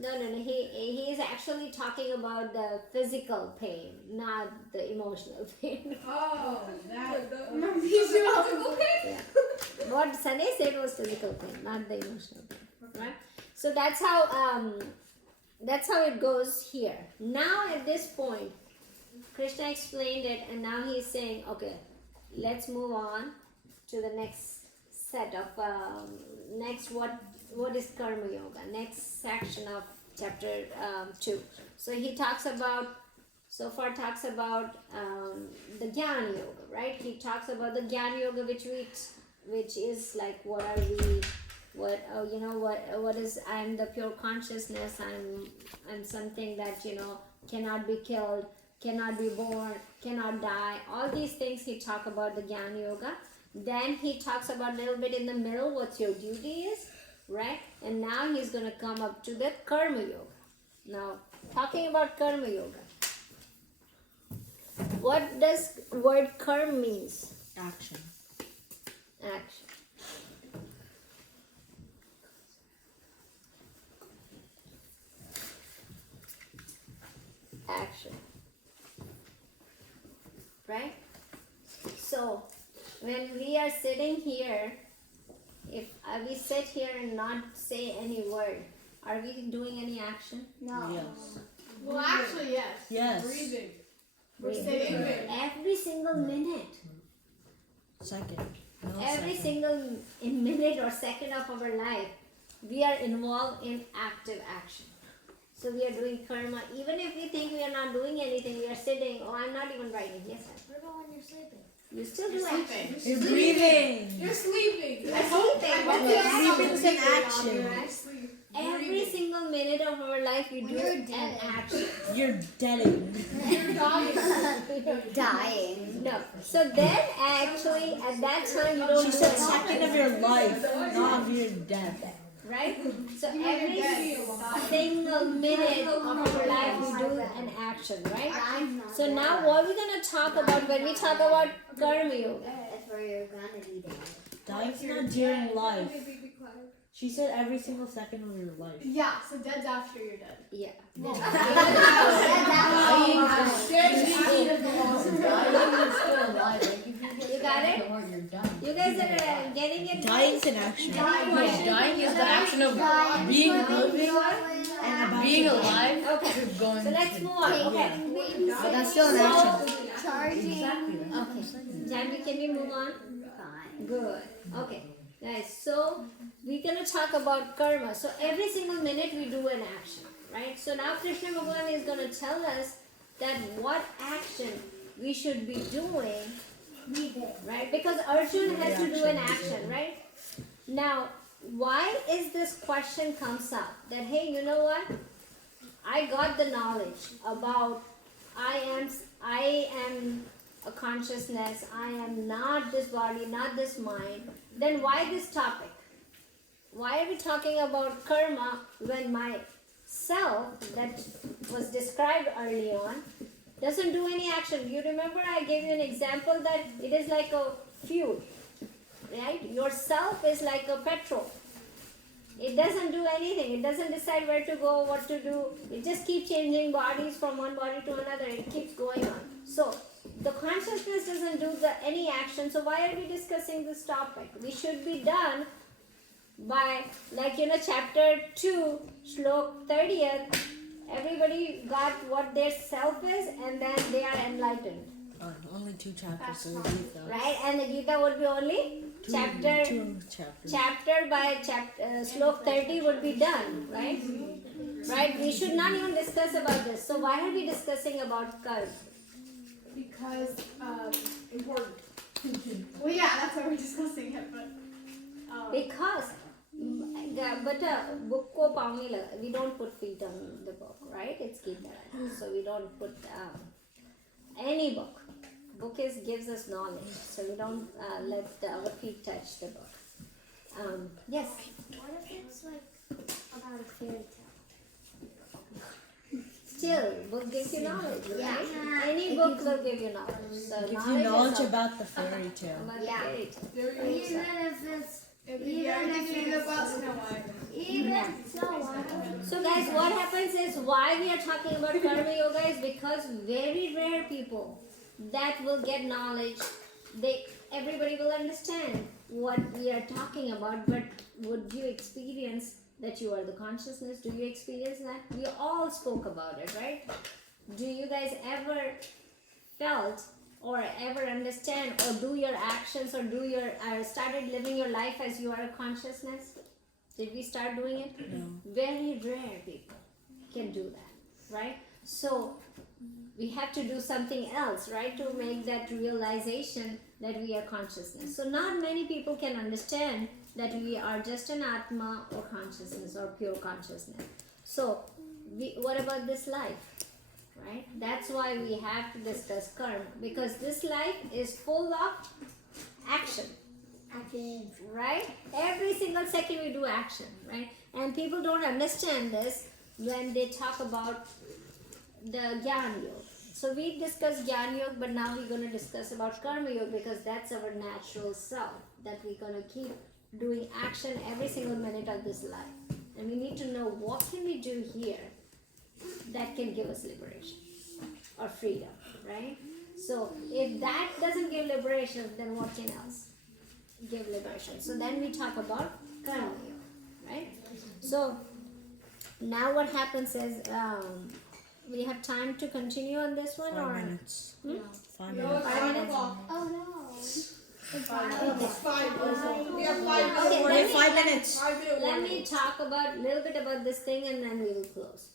No. He is actually talking about the physical pain, not the emotional pain. Oh, that. Yeah. What Sunday said was physical pain, not the emotional pain. Right? So that's how it goes here. Now at this point, Krishna explained it, and now he is saying, okay, let's move on to the next set of what is Karma Yoga, next section of chapter 2. So he talks about So far talks about the Jnana Yoga, right? He talks about the Jnana Yoga, which is like what are we, what what is, I'm the pure consciousness. I'm something that cannot be killed, cannot be born, cannot die. All these things he talk about the Jnana Yoga. Then he talks about a little bit in the middle what your duty is, right? And now he's gonna come up to the Karma Yoga. Now, talking about Karma Yoga, what does word karma means? Action. Action. Action. Right? So, when we are sitting here, if we sit here and not say any word, are we doing any action? No. Yes. Well, actually, yes. Yes. Breathing. We're Breathing. sitting there. Every single minute. Second. Every Millisecond. single minute or second of our life, we are involved in active action. So we are doing karma. Even if we think we are not doing anything, we are sitting. Oh, I'm not even writing. Yes, sir. What about when you're sleeping? You still do You're action. sleeping. You're breathing. You're sleeping. You're sleeping. But Breathing's an action. Sleep. Every single minute of our life, we When do you're an dead. action. You're deading. You're dying. Dying. No. So then, actually, at that time, you don't She do said anything. second of your life, not of your death. Right? So every single minute of our life we do an action, right? So now what we're gonna talk about when we talk about Karma Yoga? That's where you're gonna be dead. Dying's not during life. She said every single second of your life. Yeah, so dead's after you're dead. Yeah. You got it? You guys are getting it? Dying's an action. Dying is the action of being living And about being to die. alive Okay. to going. So let's move on. Okay. But that's still an action. Charging. Okay. Janvi, can we move on? Fine. Good. Okay. Guys, so we're gonna talk about karma. So every single minute we do an action, right? So now Krishna Bhagavan is gonna tell us that what action we should be doing, right? Because Arjun has to do an action, right? Now, why is this question comes up? That hey, you know what? I got the knowledge about I am a consciousness. I am not this body, not this mind. Then why this topic? Why are we talking about karma when my self that was described early on doesn't do any action? You remember I gave you an example that it is like a fuel, right? Your self is like a petrol. It doesn't do anything. It doesn't decide where to go, what to do. It just keeps changing bodies from one body to another. It keeps going on. So the consciousness doesn't do any action. So why are we discussing this topic? We should be done by chapter 2, shlok 30th. Everybody got what their self is, and then they are enlightened, Only 2 chapters so we'll leave that. right? And the Gita would be only chapter. 2 chapters. Chapter by chapter, shlok 30 would be done, right? Right? We should not even discuss about this. So why are we discussing about karma? Because important. Well, yeah, that's why we're discussing it, but Because, but book ko pauni laga. We don't put feet on the book, right? It's Gita, so we don't put any book. Book gives us knowledge, so we don't let our feet touch the book. Yes. What if it's like about a fairy tale? Still, book gives you knowledge, right? Yeah. Any book will give you knowledge. So Gives you knowledge is about the fairy tale. about Yeah. the fairy tale. there you Even if it's everything about Snow White. even so what? So guys, what happens is why we are talking about Karma Yoga is because very rare people that will get knowledge, everybody will understand what we are talking about, but would you experience that you are the consciousness? Do you experience that? We all spoke about it, right? Do you guys ever felt or ever understand or do your actions or do your started living your life as you are a consciousness? Did we start doing it? No. Very rare people can do that, right? So we have to do something else, right, to make that realization that we are consciousness. So not many people can understand that we are just an Atma or consciousness or pure consciousness. So what about this life? Right? That's why we have to discuss karma, because this life is full of action. Right? Every single second we do action, right? And people don't understand this when they talk about the Gyan Yoga. So we discussed Gyan Yoga, but now we're going to discuss about Karma Yoga, because that's our natural self, that we're going to keep doing action every single minute of this life. And we need to know what can we do here that can give us liberation or freedom, right? So if that doesn't give liberation, then what can else give liberation? So then we talk about Karma Yoga, right? So now what happens is, we have time to continue on this one, 5 or minutes. Hmm? 5 No, minutes. it's 5 o'clock. Oh no. It's 5 o'clock. We have 5 Okay, minutes. let me- 5 minutes. 5 let me talk about a little bit about this thing, and then we will close.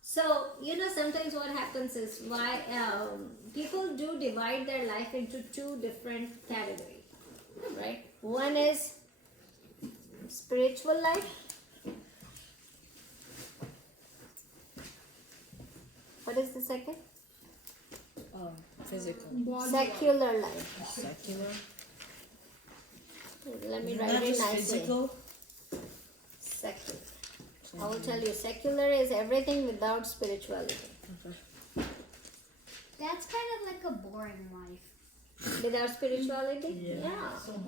So sometimes what happens is, why people do divide their life into two different categories, right? One is spiritual life. What is the second? Physical. Secular life. Secular. Let me Isn't write that it just nicely. physical? Secular. I will tell you, secular is everything without spirituality. That's kind of like a boring life. Without spirituality? Yeah.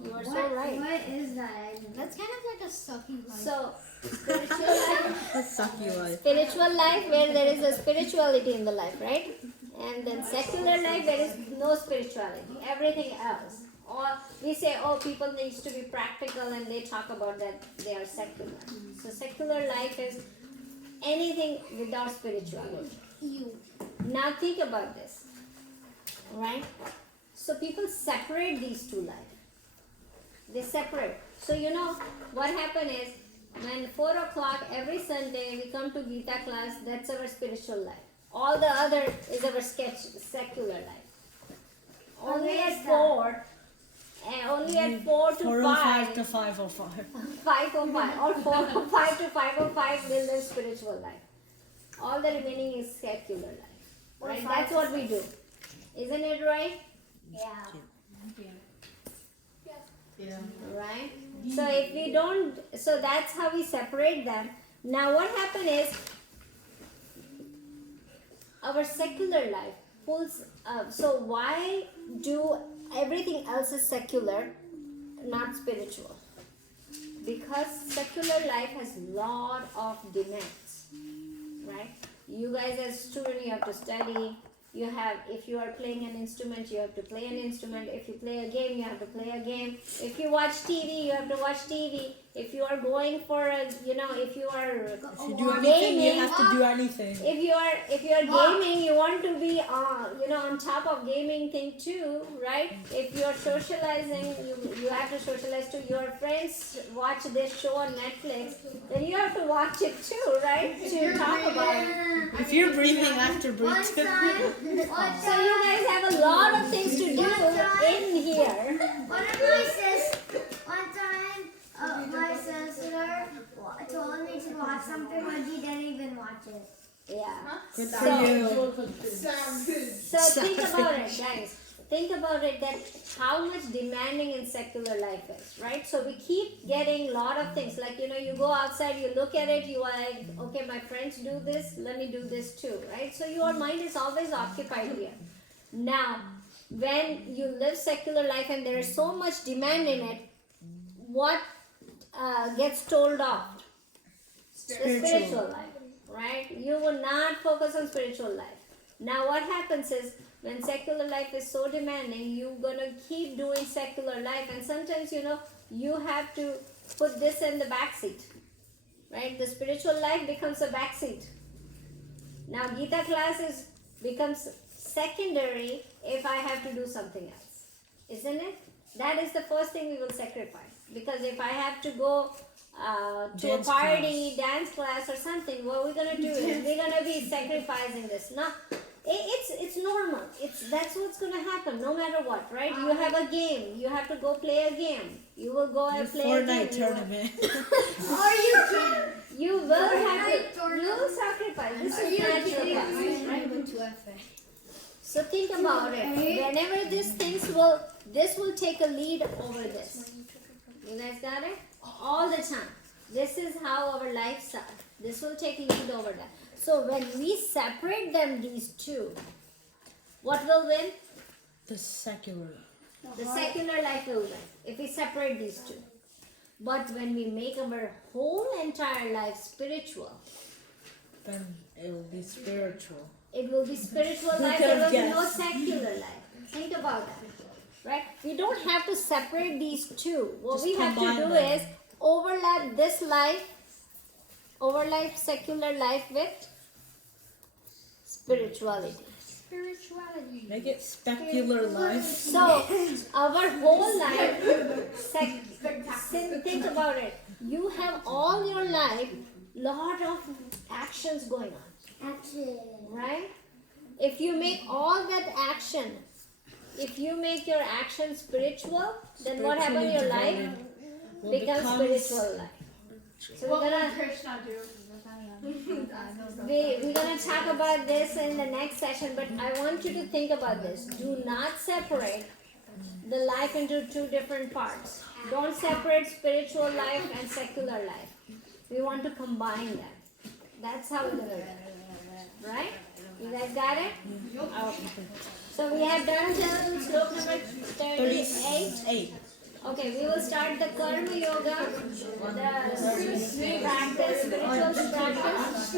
You are so right. What is that? That's kind of like a sucky life. So, spiritual life, Sucky life. spiritual life where there is a spirituality in the life, right? And then secular life, there is no spirituality, everything else. Or we say, oh, people needs to be practical, and they talk about that they are secular. So secular life is anything without spirituality. Now think about this, right? So people separate these two lives. They separate. So what happened is, when 4 o'clock every Sunday we come to Gita class, that's our spiritual life. All the other is our secular life. Only at 4, and only at 4 to 405 5. to 505. 505 or 405 to 505 will live spiritual life. All the remaining is secular life. Right? That's what we do. Isn't it right? Yeah. Yeah. Right? So if we don't, so that's how we separate them. Now what happened is, our secular life pulls up. So why do everything else is secular, not spiritual? Because secular life has lot of demands, right? You guys as students, you have to study. You have, if you are playing an instrument, you have to play an instrument. If you play a game, you have to play a game. If you watch TV, you have to watch TV. If you are going for a, if you are If you do anything, you have to do anything. if you are gaming, you want to be on top of gaming thing too, right? If you are socializing, you have to socialize too. Your friends watch this show on Netflix, then you have to watch it too, right? To talk about it. If you're breathing, I have to breathe One too. time, So you guys have a lot of things to do in here. one time, my sister told me to watch something, but he didn't even watch it. Yeah. Good for So- you. Sounds good. So think about it, guys. Think about it, that how much demanding in secular life is, right? So we keep getting a lot of things. Like, you go outside, you look at it, you are like, okay, my friends do this, let me do this too, right? So your mind is always occupied here. Now, when you live secular life and there is so much demand in it, what gets told off? The spiritual life, right? You will not focus on spiritual life. Now what happens is, when secular life is so demanding, you're gonna keep doing secular life, and sometimes you have to put this in the back seat, right? The spiritual life becomes a back seat. Now Gita classes becomes secondary if I have to do something else, isn't it? That is the first thing we will sacrifice, because if I have to go to Dance a party, dance class or something, what we're gonna do is we're gonna be sacrificing this. Now, It's normal. That's what's gonna happen no matter what, right? You have a game. You have to go play a game. You will go and play a game. Fortnite tournament. Are you kidding? You will have Fortnite to. tournament. You will sacrifice. This is natural process. So think about it. Whenever this will take a lead over this. You guys got it? All the time. This is how our lives are. This will take lead over that. So when we separate them, these two, what will win? The secular. The secular life will win if we separate these two. But when we make our whole entire life spiritual, Then it will be spiritual. it will be spiritual Who life. could There have will be no guessed? secular life. Think about that, right? We don't have to separate these two. What Just we have to combine do them. is overlap this life, overlap secular life with spirituality. Spirituality. Make it specular life. So our whole life, think about it. You have all your life lot of actions going on, Actually. right? If you make all that action, if you make your action spiritual, then what happens in your life Will becomes become spiritual life. So What will Krishna do? we're gonna talk about this in the next session, but I want you to think about this. Do not separate the life into two different parts. Don't separate spiritual life and secular life. We want to combine them. That's how we're gonna do it. Right? You guys got it? Okay. So we have done till slope number 38. 38. Okay, we will start the Karma Yoga, the practice, spiritual practice.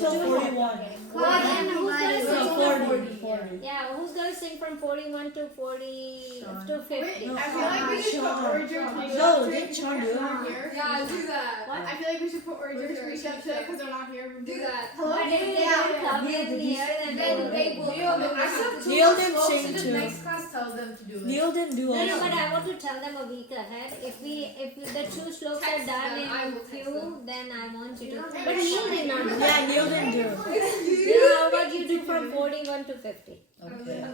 Till 41. Well, then who's gonna sing from 40. Yeah, who's gonna sing from 41 to 40 to 50? I feel like we should put original No, didn't Sean do it? Yeah, do that. What? I feel like we should put original screenshot to it because they're not here. Do that. But if they don't come with here, then they will. Neil didn't sing The too. next class tells them to do it. Neil didn't do No, no, but it. I want to tell them a week ahead. If the two slopes are Text done them, I in will text few, them. then I want you to. But Neil did not do that. Yeah, Neil didn't do it. Neil, how about you do from 41 to 50? Okay.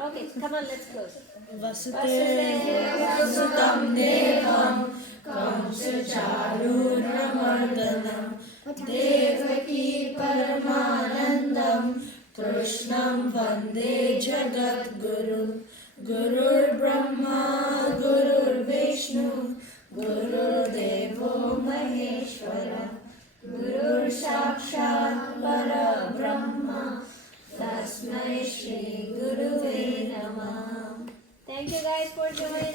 Okay, come on, let's close. Vasudeva Sudam Devam Kamsacharudramardhanam Devaki Paramanandam Krishnam Vande Jagat Guru Gurur Brahma Gurur Vishnu Gurur Devo Maheshwara Gurur Sakshat Para Brahma Tasmai Shri Guruve Namah. Thank you guys for joining.